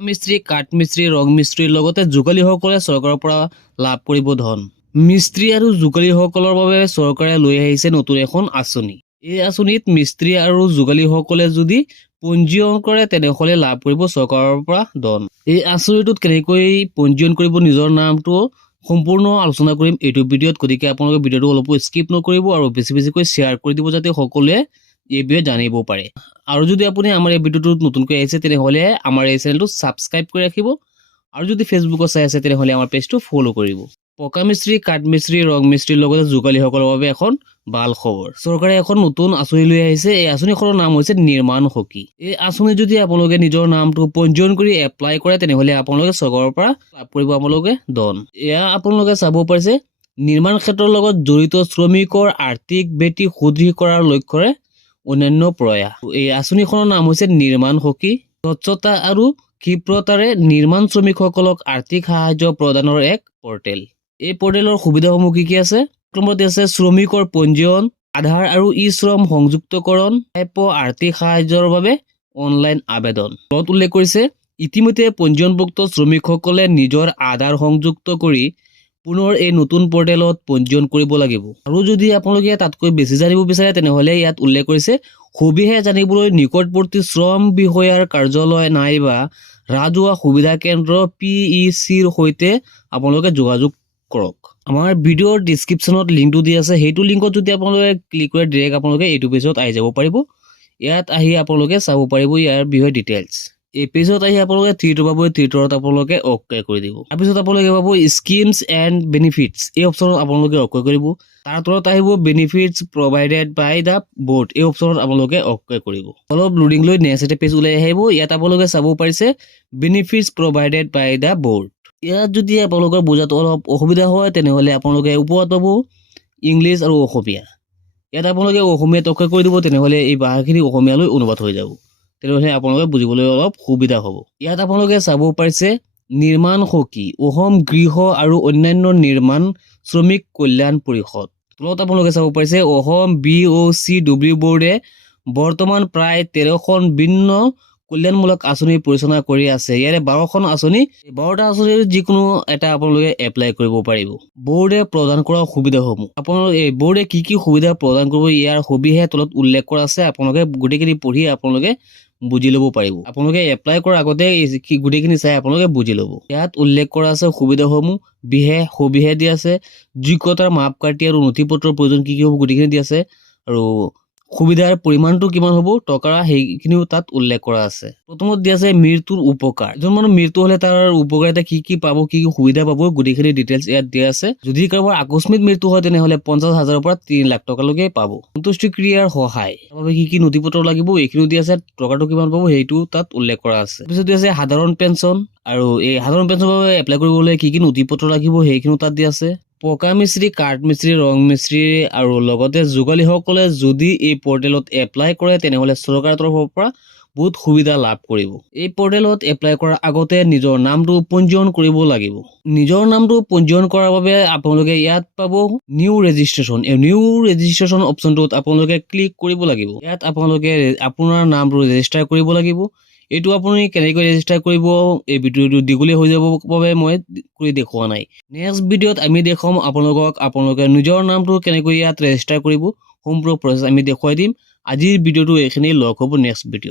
মিস্ত্ৰী, কাঠ মিস্ত্ৰী, ৰং মিস্ত্ৰীৰ লগতে যোগালীসকলে চৰকাৰৰ পৰা লাভ কৰিব ধন। মিস্ত্ৰী আৰু যোগালীসকলৰ বাবে চৰকাৰে লৈ আহিছে নতুন এখন আঁচনি। এই আঁচনিত মিস্ত্ৰী আৰু যোগালীসকলে যদি পঞ্জীয়ন কৰে তেনেহলে লাভ কৰিব চৰকাৰৰ পৰা ধন। এই আঁচনিটোত কেনেকৈ পঞ্জীয়ন কৰিব নিজৰ নামটো সম্পূৰ্ণ আলোচনা কৰিম এইটো ভিডিঅ'ত, গতিকে আপোনালোকে ভিডিঅ'টো অলপ স্কিপ নকৰিব আৰু বেছিকৈ শ্বেয়াৰ কৰি দিব যাতে সকলোৱে এই বিষয়ে জানিব পাৰে। আৰু যদি আপুনি আমাৰ এই ভিডিঅ'টোত নতুনকৈ আহিছে তেনেহলে আমাৰ এই চেনেলটো ছাবস্ক্ৰাইব কৰি ৰাখিব আৰু যদি ফেচবুকত চাই আছে তেনেহলে আমাৰ পেজটো ফলো কৰিব। পকা মিস্ত্ৰী, কাঠ মিস্ত্ৰী, ৰং মিস্ত্ৰীৰ লগতে যোগালীসকলৰ বাবে এখন ভাল খবৰ। চৰকাৰে এখন নতুন আঁচনি লৈ আহিছে। এই আঁচনিখনৰ নাম হৈছে নিৰ্মাণ সখী। এই আঁচনি যদি আপোনালোকে নিজৰ নামটো পঞ্জীয়ন কৰি এপ্লাই কৰে তেনেহলে আপোনালোকে চৰকাৰৰ পৰা লাভ কৰিব আপোনালোকে ধন। এয়া আপোনালোকে চাব পাৰিছে নিৰ্মাণ ক্ষেত্ৰৰ লগত জড়িত শ্ৰমিকৰ আৰ্থিক ভেটি সুদৃঢ় কৰাৰ লক্ষ্যৰে অন্যান্য প্ৰয়াস। এই আঁচনিখনৰ নাম হৈছে নিৰ্মাণ সখী। স্বচ্ছতা আৰু ক্ষীপ্ৰতাৰে নিৰ্মাণ শ্ৰমিকসকলক আৰ্থিক সাহায্য প্ৰদানৰ এক পৰ্টেল। এই পৰ্টেলৰ সুবিধাসমূহ কি আছে? ক্ৰমতে আছে শ্ৰমিকৰ পঞ্জীয়ন, আধাৰ আৰু ই শ্ৰম সংযুক্তকৰণ, প্ৰাপ্য আৰ্থিক সাহায্যৰ বাবে অনলাইন আবেদন। তলত উল্লেখ কৰিছে ইতিমধ্যে পঞ্জীয়নভুক্ত শ্ৰমিকসকলে নিজৰ আধাৰ সংযুক্ত কৰি পুনৰ এই নতুন পৰ্টেলত পঞ্জীয়ন কৰিব লাগিব। আৰু যদি আপোনালোকে তাতকৈ বেছি জানিব বিচাৰে তেনেহলে ইয়াত উল্লেখ কৰিছে সবিশেষ জানিবলৈ নিকটৱৰ্তী শ্ৰম বিষয়াৰ কাৰ্যালয় নাইবা ৰাজহুৱা সুবিধা কেন্দ্ৰ PECৰ সৈতে আপোনালোকে যোগাযোগ কৰক। আমাৰ ভিডিঅ'ৰ ডিছক্ৰিপশ্যনত লিংকটো দি আছে, সেইটো লিংকত যদি আপোনালোকে ক্লিক কৰে ডাইৰেক্ট আপোনালোকে এইটো পেজত আহি যাব পাৰিব। ইয়াত আহি আপোনালোকে চাব পাৰিব ইয়াৰ বিষয়ে ডিটেইলছ। এই পেজত আহি আপোনালোকে থ্ৰীটো পাব, থ্ৰীটোত আপোনালোকে অ'কে কৰি দিব। তাৰপিছত আপোনালোকে পাব স্কিমছ এণ্ড বেনিফিটছ, এই অপশ্যনত আপোনালোকে অ'কে কৰিব। তাৰ তলত আহিব benefits provided by the board, এই অপশ্যনত আপোনালোকে অ'কে কৰিব। অলপ লোডিং লৈ নেক্সট এটা পেজ ওলাই আহিব। ইয়াত আপোনালোকে চাব পাৰিছে benefits provided by the board. ইয়াত যদি আপোনালোকৰ বুজাত অলপ অসুবিধা হয় তেনেহলে আপোনালোকে ওপৰত পাব ইংলিছ আৰু অসমীয়া। ইয়াত আপোনালোকে অসমীয়াত অ'কে কৰি দিব, তেনেহলে এই ভাষাখিনি অসমীয়ালৈ অনুবাদ হৈ যাব। তেনেহলে আপোনালোকে বুজিবলৈ অলপ সুবিধা হ'ব। ইয়াত আপোনালোকে চাব পাৰিছে নিৰ্মাণ সখী, অসম গৃহ আৰু অন্যান্য নিৰ্মাণ শ্ৰমিক কল্যাণ পৰিষদ। তলত আপোনালোকে চাব পাৰিছে অসম BOCW বৰ্ডে বৰ্তমান প্ৰায় 13খন ভিন্ন কল্যাণমূলক আঁচনি পৰিচালনা কৰি আছে। ইয়াৰে 12খন আঁচনি, 12টা আঁচনিৰ যিকোনো এটা আপোনালোকে এপ্লাই কৰিব পাৰিব। বৰ্ডে প্ৰদান কৰা সুবিধাসমূহ, আপোনালোকে এই বৰ্ডে কি কি সুবিধা প্ৰদান কৰিব ইয়াৰ সবিশেষ তলত উল্লেখ কৰা আছে। আপোনালোকে গোটেইখিনি পঢ়ি আপোনালোকে বুজি ল'ব পাৰিব। আপোনালোকে এপ্লাই কৰাৰ আগতে গোটেইখিনি চাই আপোনালোকে বুজি ল'ব। ইয়াত উল্লেখ কৰা আছে সুবিধাসমূহ, সবিশেষ দি আছে, যোগ্যতাৰ মাপকাঠি আৰু নথি পত্ৰৰ প্ৰয়োজন কি হ'ব গোটেইখিনি দি আছে, আৰু সুবিধাৰ পৰিমাণটো কিমান হ'ব টকা সেইখিনিও তাত উল্লেখ কৰা আছে। প্ৰথমত দি আছে মৃত্যুৰ উপকাৰ, এজন মানুহ মৃত্যু হলে তাৰ উপকাৰিতা কি পাব, কি সুবিধা পাব গোটেইখিনি ডিটেইলছ ইয়াত দিয়া আছে। যদি কাৰোবাৰ আকস্মিক মৃত্যু হয় তেনেহলে 50,000ৰ পৰা 3 লাখ টকালৈকে পাব। সন্তুষ্টি ক্ৰিয়াৰ সহায় বাবে কি নথি পত্ৰ লাগিব এইখিনিও দি আছে, টকাটো কিমান পাব সেইটো তাত উল্লেখ কৰা আছে। তাৰপিছত দি আছে সাধাৰণ পেঞ্চন, আৰু এই সাধাৰণ পেঞ্চনৰ বাবে এপ্লাই কৰিবলৈ কি নথি পত্ৰ লাগিব সেইখিনিও তাত দি আছে। পকা মিস্ত্ৰী, কাঠ মিস্ত্ৰী, ৰং মিস্ত্ৰী আৰু লগতে যোগালীসকলে যদি এই পৰ্টেলত এপ্লাই কৰে তেনেহলে চৰকাৰৰ তৰফৰ পৰা বহুত সুবিধা লাভ কৰিব। এই পৰ্টেলত এপ্লাই কৰাৰ আগতে নিজৰ নামটো পঞ্জীয়ন কৰিব লাগিব। নিজৰ নামটো পঞ্জীয়ন কৰাৰ বাবে আপোনালোকে ইয়াত পাব নিউ ৰেজিষ্ট্ৰেশ্যন। এই নিউ ৰেজিষ্ট্ৰেশ্যন অপশ্যনটোত আপোনালোকে ক্লিক কৰিব লাগিব। ইয়াত আপোনালোকে আপোনাৰ নামটো ৰেজিষ্টাৰ কৰিব লাগিব। এইটো আপুনি কেনেকৈ ৰেজিষ্টাৰ কৰিব এই ভিডিঅ'টো দীঘলীয়া হৈ যাব বাবে মই কৰি দেখুওৱা নাই। নেক্সট ভিডিঅ'ত আমি দেখুৱাম আপোনালোকে নিজৰ নামটো কেনেকৈ ইয়াত ৰেজিষ্টাৰ কৰিব, সম্পূৰ্ণ প্ৰচেছ আমি দেখুৱাই দিম। আজিৰ ভিডিঅ'টো এইখিনি, লগ হ'ব নেক্সট ভিডিঅ'।